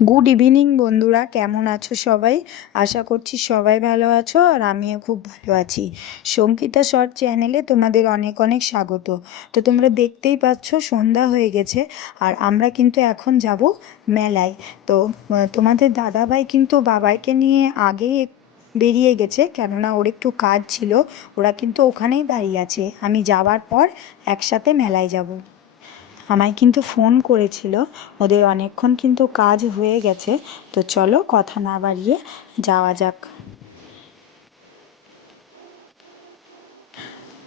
Good evening বন্ধুরা, কেমন আছো সবাই? আশা করছি সবাই ভালো আছো আর আমিও খুব ভালো আছি। সঙ্গীতা শর্ট চ্যানেলে তোমাদের অনেক অনেক স্বাগত। তো তোমরা দেখতেই পাচ্ছ সন্ধ্যা হয়ে গেছে আর আমরা কিন্তু এখন যাব মেলায়। তো তোমাদের দাদাভাই কিন্তু বাবাইকে নিয়ে আগেই বেরিয়ে গেছে, কেননা ওর একটু কাজ ছিল। ওরা কিন্তু ওখানেই দাঁড়িয়ে আছে, আমি যাওয়ার পর একসাথে মেলায় যাব। আমায় কিন্তু ফোন করেছিল, ওদের অনেকক্ষণ কিন্তু কাজ হয়ে গেছে। তো চলো কথা না বাড়িয়ে যাওয়া যাক।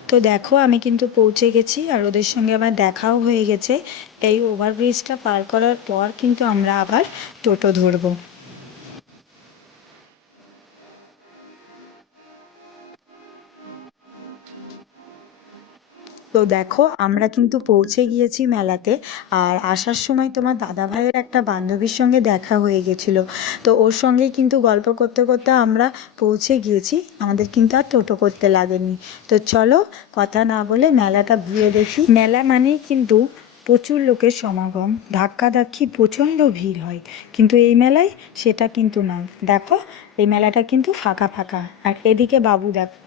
তো দেখো আমি কিন্তু পৌঁছে গেছি আর ওদের সঙ্গে আমার দেখাও হয়ে গেছে। এই ওভারব্রিজটা পার করার পর কিন্তু আমরা আবার টোটো ধরবো। তো দেখো আমরা কিন্তু পৌঁছে গিয়েছি মেলাতে। আর আসার সময় তোমার দাদা ভাইয়ের একটা বান্ধবীর সঙ্গে দেখা হয়ে গেছিল। তো ওর সঙ্গেই কিন্তু গল্প করতে করতে আমরা পৌঁছে গিয়েছি, আমাদের কিন্তু আর টোটো করতে লাগেনি। তো চলো কথা না বলে মেলাটা ঘুরে দেখি। মেলা মানেই কিন্তু প্রচুর লোকের সমাগম, ধাক্কাধাক্কি, প্রচণ্ড ভিড় হয়। কিন্তু এই মেলায় সেটা কিন্তু নয়। দেখো এই মেলাটা কিন্তু ফাঁকা ফাঁকা। আর এদিকে বাবু দেখো,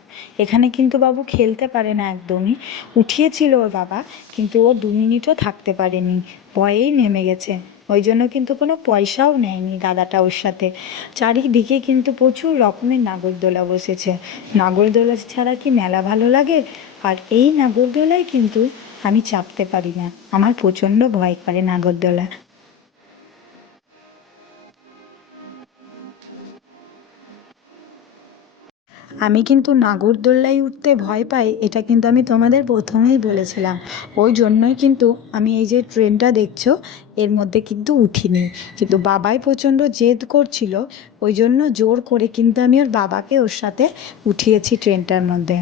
এখানে কিন্তু বাবু খেলতে পারে না একদমই। উঠিয়েছিল ওর বাবা, কিন্তু ও 2 মিনিটও থাকতে পারেনি, ভয়েই নেমে গেছে। ওই জন্য কিন্তু কোনো পয়সাও নেয়নি দাদাটা ওর সাথে। চারিদিকে কিন্তু প্রচুর রকমের নাগরদোলা বসেছে। নাগরদোলা ছাড়া কি মেলা ভালো লাগে? আর এই নাগরদোলায় কিন্তু আমি চাপতে পারি না, আমার প্রচণ্ড ভয় করে নাগরদোলা। আমি কিন্তু নাগরদোল্লায় উঠতে ভয় পাই, এটা কিন্তু আমি তোমাদের প্রথমেই বলেছিলাম। ওই জন্যই কিন্তু আমি এই যে ট্রেনটা দেখছো এর মধ্যে কিন্তু উঠিনি। কিন্তু বাবাই প্রচণ্ড জেদ করছিল, ওই জন্য জোর করে কিন্তু আমি ওর বাবাকে ওর সাথে উঠিয়েছি ট্রেনটার মধ্যে।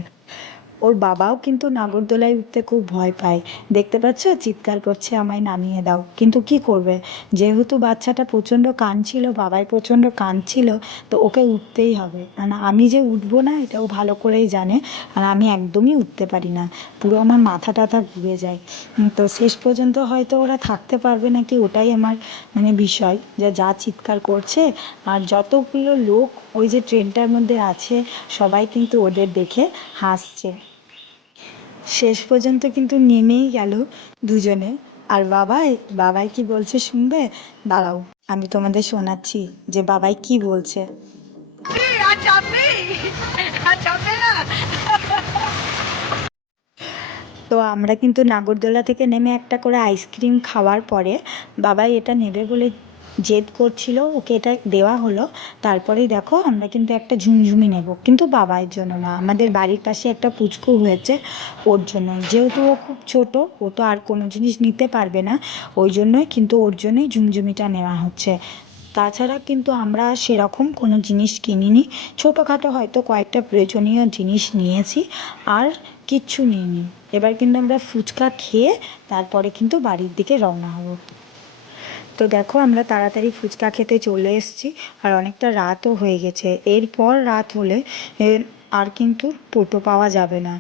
ওর বাবাও কিন্তু নাগরদোলায় উঠতে খুব ভয় পায়। দেখতে পাচ্ছ চিৎকার করছে আমায় নামিয়ে দাও, কিন্তু কি করবে, যেহেতু বাচ্চাটা প্রচণ্ড কাঁদছিল, বাবাই প্রচণ্ড কাঁদছিল, তো ওকে উঠতেই হবে। কারণ আমি যে উঠবো না এটাও ভালো করেই জানে। আর আমি একদমই উঠতে পারি না, পুরো আমার মাথা টাথা ঘুরে যায়। তো শেষ পর্যন্ত হয়তো ওরা থাকতে পারবে নাকি ওটাই আমার মানে বিষয়, যে যা চিৎকার করছে। আর যতগুলো লোক ওই যে ট্রেনটার মধ্যে আছে সবাই কিন্তু ওদের দেখে হাসছে। শেষ পর্যন্ত কিন্তু নেমেই গেল দুজনে। আর বাবাই বাবাই কি বলছে শুনবে? দাঁড়াও, আমি তোমাদের শোনাচ্ছি যে বাবাই কি বলছে। তো আমরা কিন্তু নাগরদোলা থেকে নেমে একটা করে আইসক্রিম খাওয়ার পরে বাবাই এটা নেবে বলে জেদ করছিল, ওকে এটা দেওয়া হলো। তারপরেই দেখো আমরা কিন্তু একটা ঝুমঝুমি নেব, কিন্তু বাবার জন্য না, আমাদের বাড়ির পাশে একটা পুচকু হয়েছে ওর জন্য। যেহেতু ও খুব ছোট, ও তো আর কোনো জিনিস নিতে পারবে না, ওই জন্যই কিন্তু ওর জন্যই ঝুমঝুমিটা নেওয়া হচ্ছে। তাছাড়া কিন্তু আমরা সেরকম কোনো জিনিস কিনিনি। ছোটোখাটো হয়তো কয়েকটা প্রয়োজনীয় জিনিস নিয়েছি, আর কিচ্ছু নিইনি। এবার কিন্তু আমরা ফুচকা খেয়ে তারপরে কিন্তু বাড়ির দিকে রওনা হব। তো দেখো আমরা তাড়াতাড়ি ফুচকা খেতে চলে এসেছি, আর অনেকটা রাতও হয়ে গেছে। এরপর রাত হলে আর কিন্তু টোটো পাওয়া যাবে না।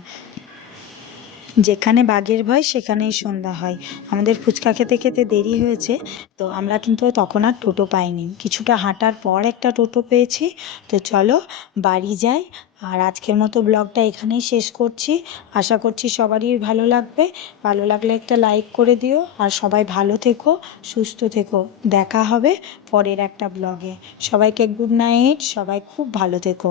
যেখানে বাঘের ভয় সেখানেই সন্ধ্যা হয়। আমাদের ফুচকা খেতে খেতে দেরি হয়েছে, তো আমরা কিন্তু তখন আর টোটো পাইনি। কিছুটা হাঁটার পর একটা টোটো পেয়েছি। তো চলো বাড়ি যাই। আর আজকের মতো ব্লগটা এখানেই শেষ করছি। আশা করছি সবারই ভালো লাগবে। ভালো লাগলে একটা লাইক করে দিও, আর সবাই ভালো থেকো, সুস্থ থেকো। দেখা হবে পরের একটা ব্লগে। সবাইকে গুড নাইট, সবাই খুব ভালো থেকো।